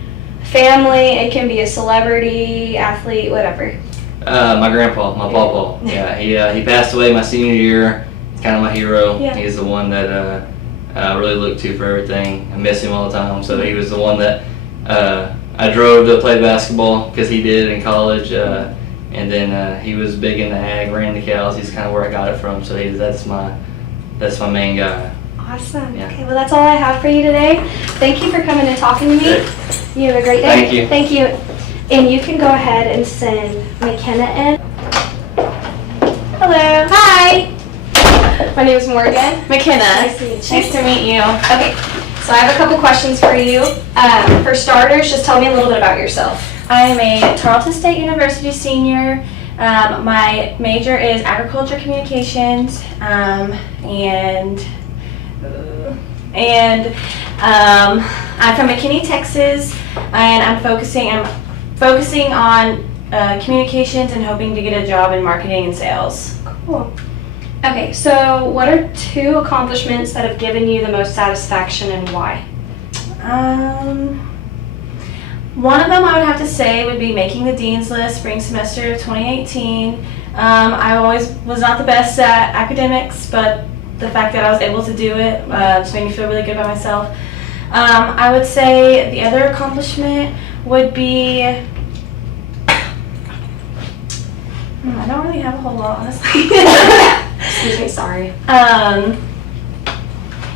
family, it can be a celebrity, athlete, whatever. My grandpa, my pawpaw. Yeah, he passed away my senior year. He's kind of my hero. Yeah. He's the one that I really look to for everything. I miss him all the time. So he was the one that I drove to play basketball because he did in college. And then he was big into ag, ran the cows. He's kind of where I got it from. So that's my main guy. Awesome. Yeah. Okay, well that's all I have for you today. Thank you for coming and talking to me. Okay. You have a great day. Thank you. Thank you. And you can go ahead and send McKenna in. Hello. Hi. My name is Morgan. McKenna. Nice to meet you. Nice to meet you. Okay, So I have a couple questions for you. For starters, just tell me a little bit about yourself. I am a Tarleton State University senior. My major is agriculture communications, and I'm from McKinney, Texas, and I'm focusing on communications and hoping to get a job in marketing and sales. Cool. Okay, so what are 2 accomplishments that have given you the most satisfaction and why? One of them I would have to say would be making the Dean's List spring semester of 2018. I always was not the best at academics, but the fact that I was able to do it just made me feel really good about myself. I would say the other accomplishment would be, I don't really have a whole lot, honestly. Excuse me, sorry. And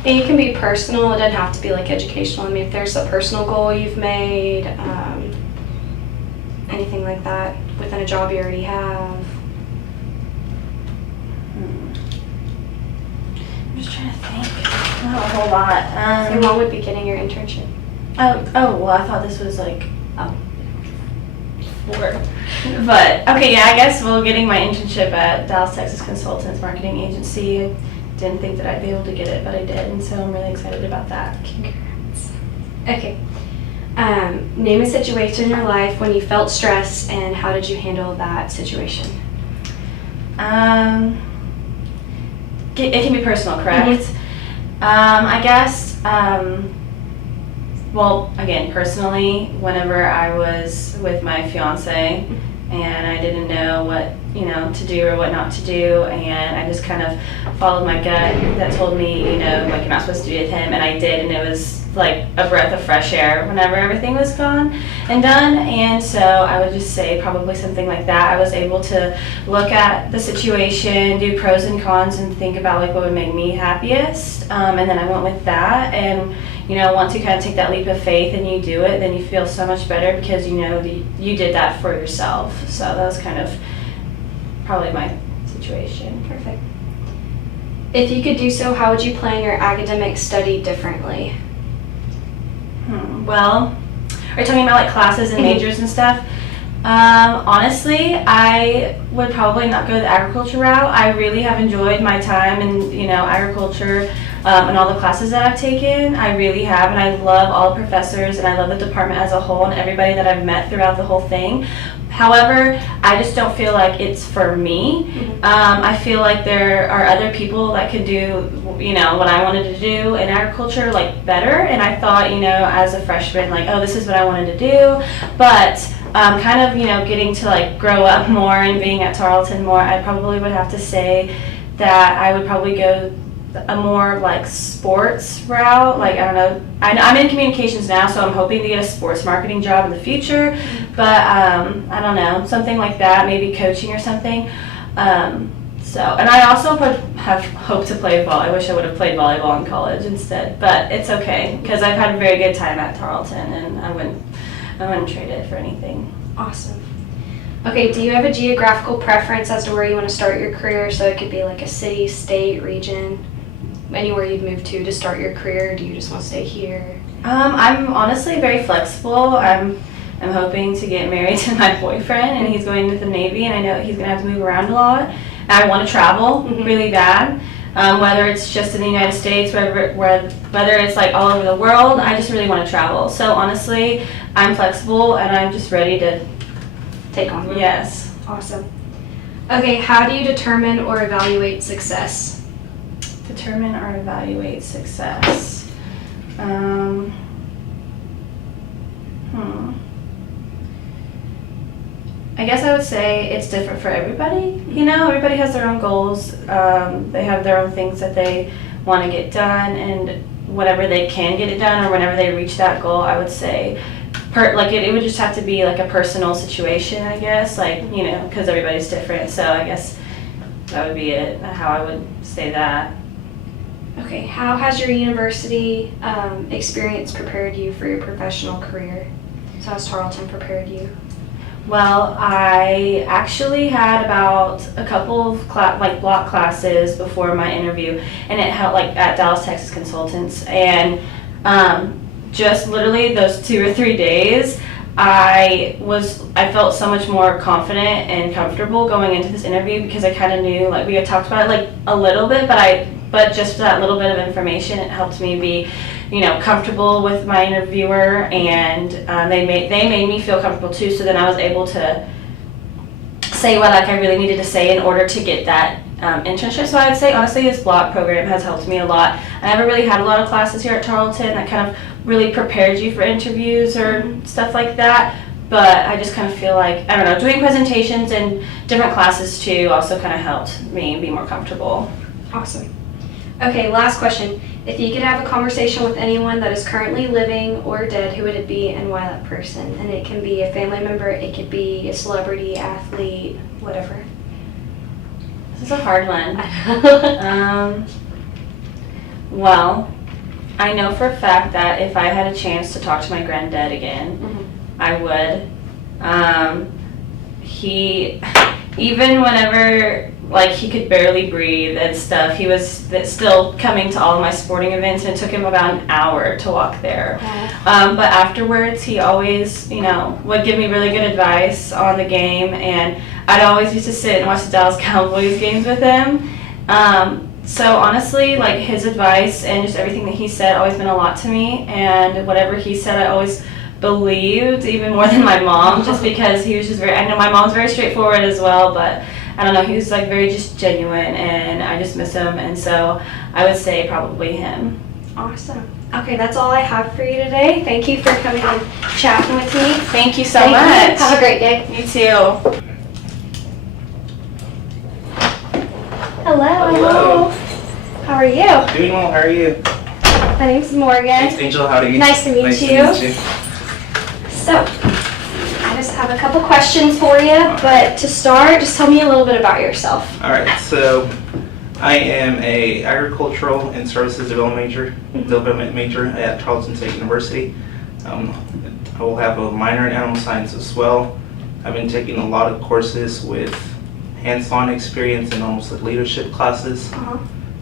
you can be personal, it doesn't have to be like educational. I mean, if there's a personal goal you've made, anything like that within a job you already have. I'm just trying to think. Not a whole lot. And what would be getting your internship? Well, I thought this was like, 4. But, okay, yeah, I guess, getting my internship at Dallas, Texas Consultants Marketing Agency. I didn't think that I'd be able to get it, but I did, and so I'm really excited about that. Congrats. Okay. Name a situation in your life when you felt stress, and how did you handle that situation? It can be personal, correct? I guess, again, personally, whenever I was with my fiance and I didn't know what, to do or what not to do, and I just kind of followed my gut that told me, you're not supposed to be with him, and I did, and it was like a breath of fresh air whenever everything was gone and done. And so I would just say probably something like that. I was able to look at the situation, do pros and cons, and think about like what would make me happiest, and then I went with that. And once you kind of take that leap of faith and you do it, then you feel so much better because you did that for yourself. So that was kind of probably my situation. Perfect. If you could do so, how would you plan your academic study differently? Well, are you talking about like classes and majors and stuff? Honestly, I would probably not go the agriculture route. I really have enjoyed my time in agriculture and all the classes that I've taken. I really have, and I love all the professors, and I love the department as a whole and everybody that I've met throughout the whole thing. However, I just don't feel like it's for me. I feel like there are other people that could do, what I wanted to do in agriculture, like better. And I thought, as a freshman, like, oh, this is what I wanted to do. But kind of, getting to like grow up more and being at Tarleton more, I probably would have to say that I would probably go a more like sports route. Like, I don't know, I'm in communications now, so I'm hoping to get a sports marketing job in the future, but I don't know, something like that, maybe coaching or something. And I also would have hoped to play volleyball. I wish I would have played volleyball in college instead, but it's okay because I've had a very good time at Tarleton, and I wouldn't trade it for anything. Awesome. Okay, do you have a geographical preference as to where you want to start your career? So it could be like a city, state, region, anywhere you'd move to start your career. Do you just want to stay here? I'm honestly very flexible. I'm hoping to get married to my boyfriend, and he's going into the Navy, and I know he's going to have to move around a lot. And I want to travel really bad, whether it's just in the United States, whether it's like all over the world. I just really want to travel. So honestly, I'm flexible, and I'm just ready to Take on. Yes. Awesome. Okay, how do you determine or evaluate success? Determine or evaluate success. I guess I would say it's different for everybody. Everybody has their own goals. They have their own things that they want to get done, and whenever they can get it done or whenever they reach that goal, I would say it would just have to be like a personal situation, I guess, because everybody's different. So I guess that would be it, how I would say that. Okay, how has your university experience prepared you for your professional career? So how has Tarleton prepared you? Well, I actually had about a couple of block classes before my interview, and it held at Dallas, Texas Consultants, and Just literally those 2 or 3 days, I felt so much more confident and comfortable going into this interview because I kind of knew, like we had talked about it like a little bit, but just that little bit of information, it helped me be, comfortable with my interviewer, and they made me feel comfortable too. So then I was able to say what I really needed to say in order to get that internship. So I would say honestly, this block program has helped me a lot. I never really had a lot of classes here at Tarleton that kind of really prepared you for interviews or stuff like that. But I just kind of feel like, I don't know, doing presentations and different classes too also kind of helped me be more comfortable. Awesome. Okay, last question. If you could have a conversation with anyone that is currently living or dead, who would it be and why that person? And it can be a family member, it could be a celebrity, athlete, whatever. This is a hard one. Well, I know for a fact that if I had a chance to talk to my granddad again, I would. He, even whenever he could barely breathe and stuff, he was still coming to all of my sporting events, and it took him about an hour to walk there. But afterwards, he always, would give me really good advice on the game, and I'd always used to sit and watch the Dallas Cowboys games with him. So honestly, his advice and just everything that he said always meant a lot to me, and whatever he said, I always believed, even more than my mom, just because he was just I know my mom's very straightforward as well, but I don't know, he was very just genuine, and I just miss him, and so I would say probably him. Awesome. Okay, that's all I have for you today. Thank you for coming and chatting with me. Thank you so much. Have a great day. You too. Hello. How are you? Doing well, how are you? My name's Morgan. Thanks, Angel, how are you? Nice to meet Nice you. to meet you. So, I just have a couple questions for you, but to start, just tell me a little bit about yourself. Alright, so I am a agricultural and services development major at Tarleton State University. I will have a minor in animal science as well. I've been taking a lot of courses with hands-on experience and almost leadership classes.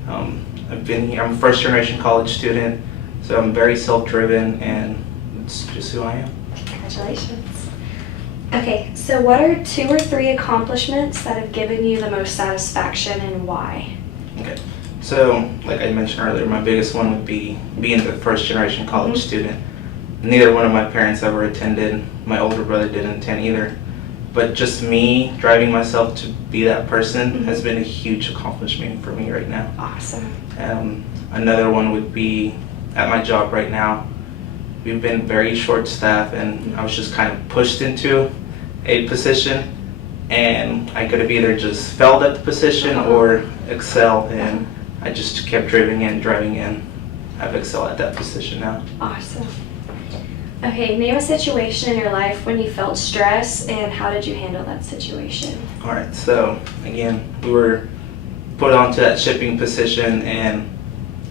I've been here, I'm a first generation college student, so I'm very self-driven, and it's just who I am. Congratulations. Okay, so what are 2 or 3 accomplishments that have given you the most satisfaction, and why? Okay, so like I mentioned earlier, my biggest one would be being the first generation college student. Neither one of my parents ever attended. My older brother didn't attend either. But just me driving myself to be that person has been a huge accomplishment for me right now. Awesome. Another one would be at my job right now. We've been very short staffed, and I was just kind of pushed into a position, and I could have either just failed at the position or excelled, and I just kept driving in. I've excelled at that position now. Awesome. Okay, name a situation in your life when you felt stress, and how did you handle that situation? Alright, so again, we were put onto that shipping position, and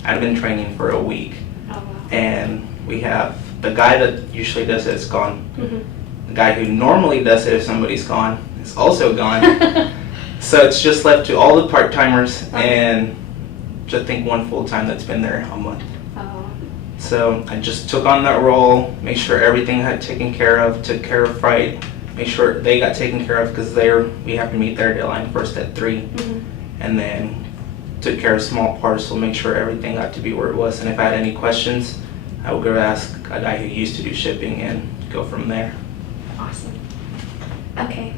I'd been training for a week. Oh, wow. And we have the guy that usually does it is gone. The guy who normally does it if somebody's gone is also gone. So it's just left to all the part-timers and just think one full-time that's been there a month. So I just took on that role, made sure everything had taken care of, took care of Fright, make sure they got taken care of because we have to meet their deadline first at 3. And then took care of small parcel, make sure everything got to be where it was. And if I had any questions, I would go ask a guy who used to do shipping and go from there. Awesome. Okay.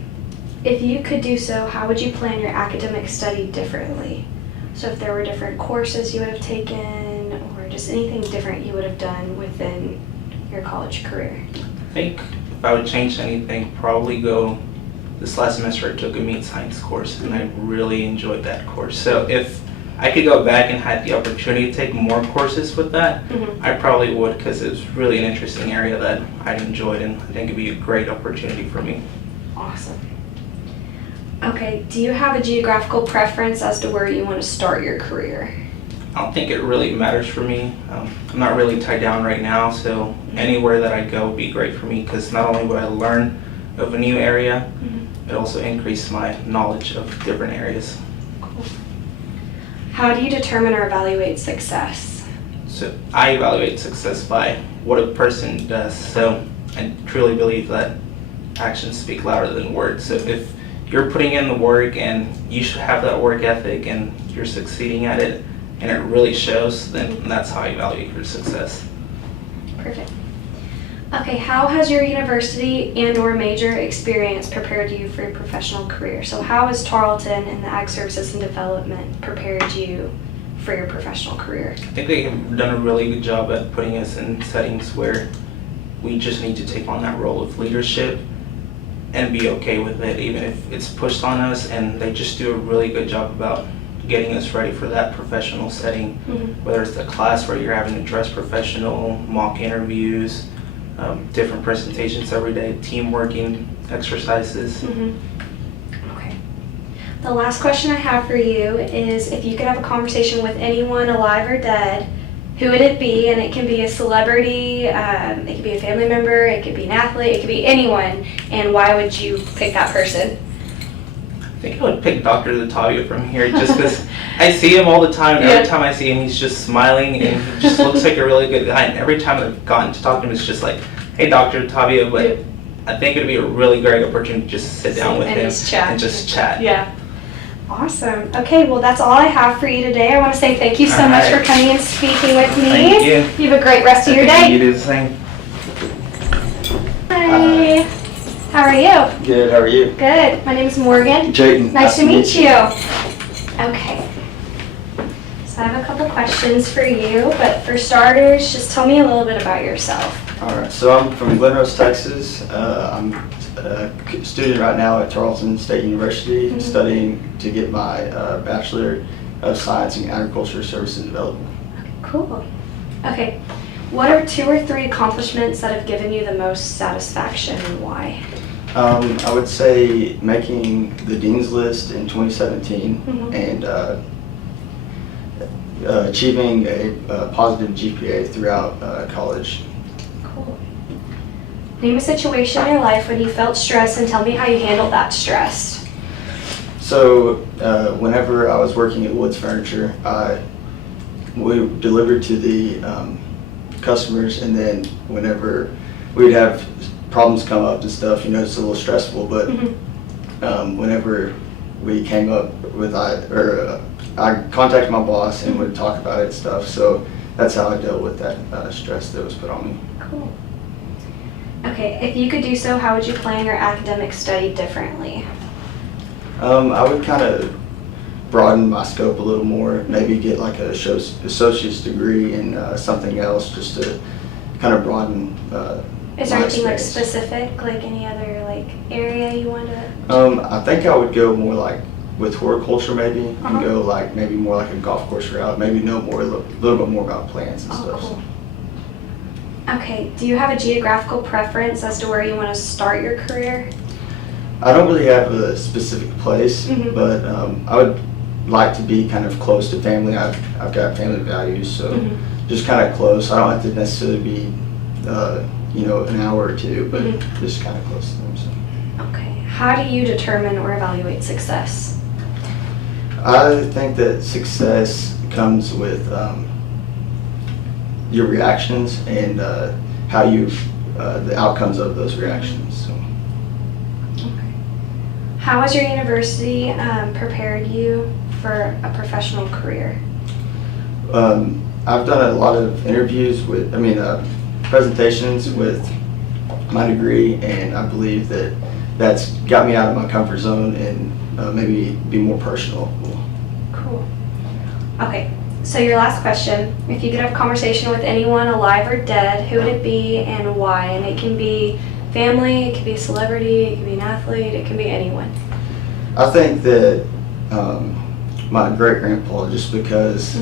If you could do so, how would you plan your academic study differently? So if there were different courses you would have taken, or just anything different you would have done within your college career? I think if I would change anything, probably go this last semester I took a meat science course, and I really enjoyed that course. So if I could go back and had the opportunity to take more courses with that, I probably would, because it was really an interesting area that I enjoyed, and I think it'd be a great opportunity for me. Awesome. Okay, do you have a geographical preference as to where you want to start your career? I don't think it really matters for me. I'm not really tied down right now, so anywhere that I go would be great for me, because not only would I learn of a new area, it also increase my knowledge of different areas. Cool. How do you determine or evaluate success? So I evaluate success by what a person does. So I truly believe that actions speak louder than words. So if you're putting in the work and you should have that work ethic and you're succeeding at it and it really shows, then that's how I evaluate your success. Perfect. Okay, how has your university and or major experience prepared you for your professional career? So how has Tarleton and the Ag Services and Development prepared you for your professional career? I think they have done a really good job at putting us in settings where we just need to take on that role of leadership and be okay with it, even if it's pushed on us, and they just do a really good job about getting us ready for that professional setting, whether it's a class where you're having to dress professional, mock interviews, different presentations every day, team working exercises. Okay. The last question I have for you is if you could have a conversation with anyone alive or dead, who would it be? And it can be a celebrity, it could be a family member, it could be an athlete, it could be anyone. And why would you pick that person? I think I would pick Dr. Latavia from here just because I see him all the time, and every time I see him, he's just smiling and he just looks like a really good guy. And every time I've gotten to talk to him, it's just like, hey, Dr. Latavia, but I think it'd be a really great opportunity to just sit down with him and just chat. Yeah. Awesome. Okay, well, that's all I have for you today. I want to say thank you so much for coming and speaking with me. Thank you. You have a great rest of your day. You do the same. Hi. How are you? Good, how are you? Good. My name is Morgan. Jayden. Nice to meet you. Okay. So I have a couple questions for you, but for starters, just tell me a little bit about yourself. All right, so I'm from Glen Rose, Texas. I'm a student right now at Tarleton State University, studying to get my Bachelor of Science in Agriculture, Services and Development. Cool. Okay. What are 2 or 3 accomplishments that have given you the most satisfaction and why? I would say making the Dean's List in 2017 and achieving a positive GPA throughout college. Cool. Name a situation in your life when you felt stress and tell me how you handled that stress. So whenever I was working at Woods Furniture, we delivered to the customers, and then whenever we'd have problems come up and stuff, you know, it's a little stressful, but whenever we came up with I contacted my boss and would talk about it and stuff, so that's how I dealt with that stress that was put on me. Cool. Okay, if you could do so, how would you plan your academic study differently? I would kind of broaden my scope a little more, maybe get like a associate's degree in something else, just to kind of broaden Is there my anything like experience. specific, like any other like area you want to? I think I would go more like with horticulture maybe, and go like maybe more like a golf course route, maybe know more a little bit more about plants and stuff. Cool. Okay, do you have a geographical preference as to where you want to start your career? I don't really have a specific place, but I would like to be kind of close to family. I've got family values, so just kind of close. I don't have to necessarily be, you know, an hour or two, but just kind of close to them. So. Okay, how do you determine or evaluate success? I think that success comes with your reactions and how you, the outcomes of those reactions. So. How has your university prepared you for a professional career? I've done a lot of interviews with, presentations with my degree, and I believe that that's got me out of my comfort zone and maybe be more personal. Cool. Okay, so your last question. If you could have a conversation with anyone alive or dead, who would it be and why? And it can be family, it could be a celebrity, it could be an athlete, it can be anyone. I think that my great-grandpa, just because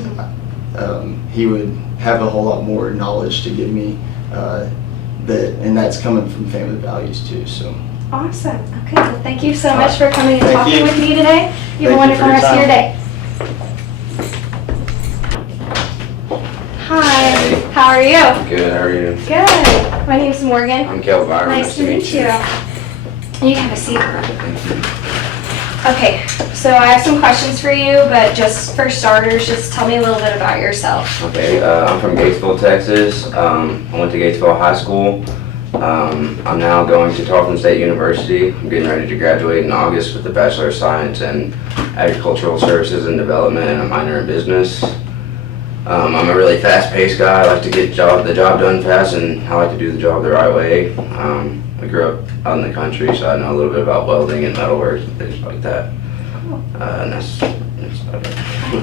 he would have a whole lot more knowledge to give me, and that's coming from family values too. So. Awesome. Okay, well, thank you so much for coming and Thank talking you. with me today. You have a Thank you wonderful for your rest of your time. day. Hi, how are you? Good, how are you? Good. My name's Morgan. I'm Kelvin. Nice to meet you. You can have a seat. Okay, so I have some questions for you, but just for starters, just tell me a little bit about yourself. Okay, I'm from Gatesville, Texas. I went to Gatesville High School. I'm now going to Tarleton State University. I'm getting ready to graduate in August with a Bachelor of Science in Agricultural Services and Development and a minor in Business. I'm a really fast-paced guy. I like to get the job done fast, and I like to do the job the right way. I grew up out in the country, so I know a little bit about welding and metalwork and things like that. And that's about it.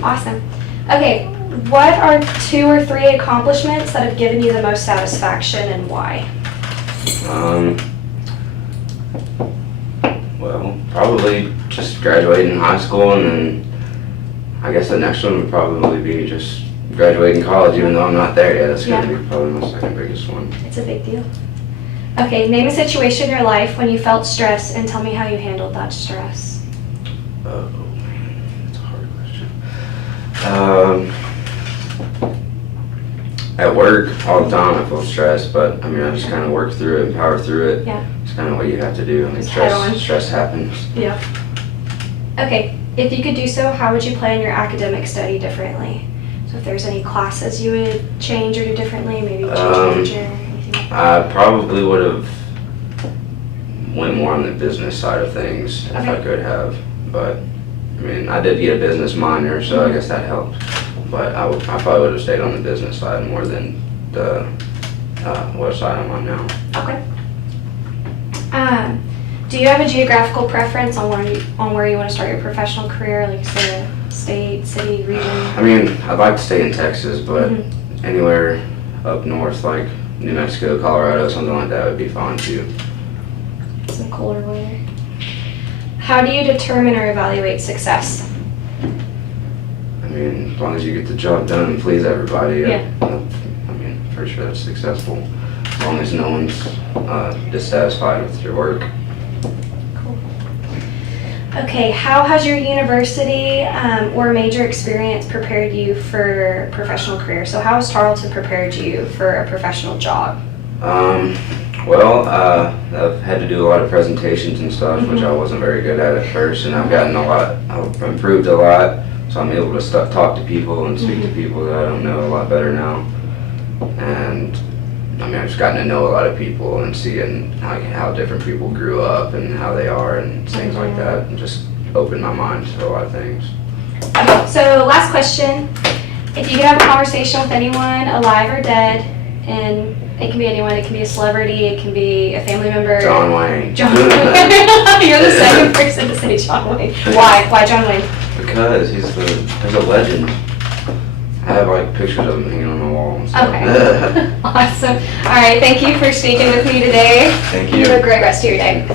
Awesome. Okay, what are 2 or 3 accomplishments that have given you the most satisfaction and why? Well, probably just graduating high school, and then I guess the next one would probably be just graduating college, even though I'm not there yet. That's going to be probably my second biggest one. It's a big deal. Okay, name a situation in your life when you felt stress and tell me how you handled that stress. Oh man, that's a hard question. At work, all the time I feel stressed, but I mean, I just kind of work through it and power through it. Yeah. It's kind of what you have to do. I mean, Just head on. stress happens. Yeah. Okay, if you could do so, how would you plan your academic study differently? So if there's any classes you would change or do differently, maybe change major, anything like that. I probably would have went more on the business side of things if I Okay. could have, but I mean, I did get a business minor, so I guess that helped. But I probably would have stayed on the business side more than the what side I'm on now. Okay. Do you have a geographical preference on where you want to start your professional career, like say a state, city, region? I mean, I'd like to stay in Texas, but Mhm. anywhere up north, like New Mexico, Colorado, something like that would be fine too. Some colder weather. How do you determine or evaluate success? I mean, as long as you get the job done and please everybody, Yeah. I mean, for sure that's successful. As long as no one's dissatisfied with your work. Okay, how has your university or major experience prepared you for professional career? So how has Tarleton prepared you for a professional job? Well, I've had to do a lot of presentations and stuff, which I wasn't very good at first, and I've improved a lot, so I'm able to talk to people and speak to people that I don't know a lot better now. And I mean, I've just gotten to know a lot of people and seeing like how different people grew up and how they are and things like that, and just opened my mind to a lot of things. Okay, so last question. If you could have a conversation with anyone, alive or dead, and it can be anyone, it can be a celebrity, it can be a family member. John Wayne. John Wayne. You're the second person to say John Wayne. Why? Why John Wayne? Because he's a legend. I have like pictures of him hanging on my wall and stuff. Okay. Awesome. All right, thank you for speaking with me today. Thank You you. have a great rest of your day.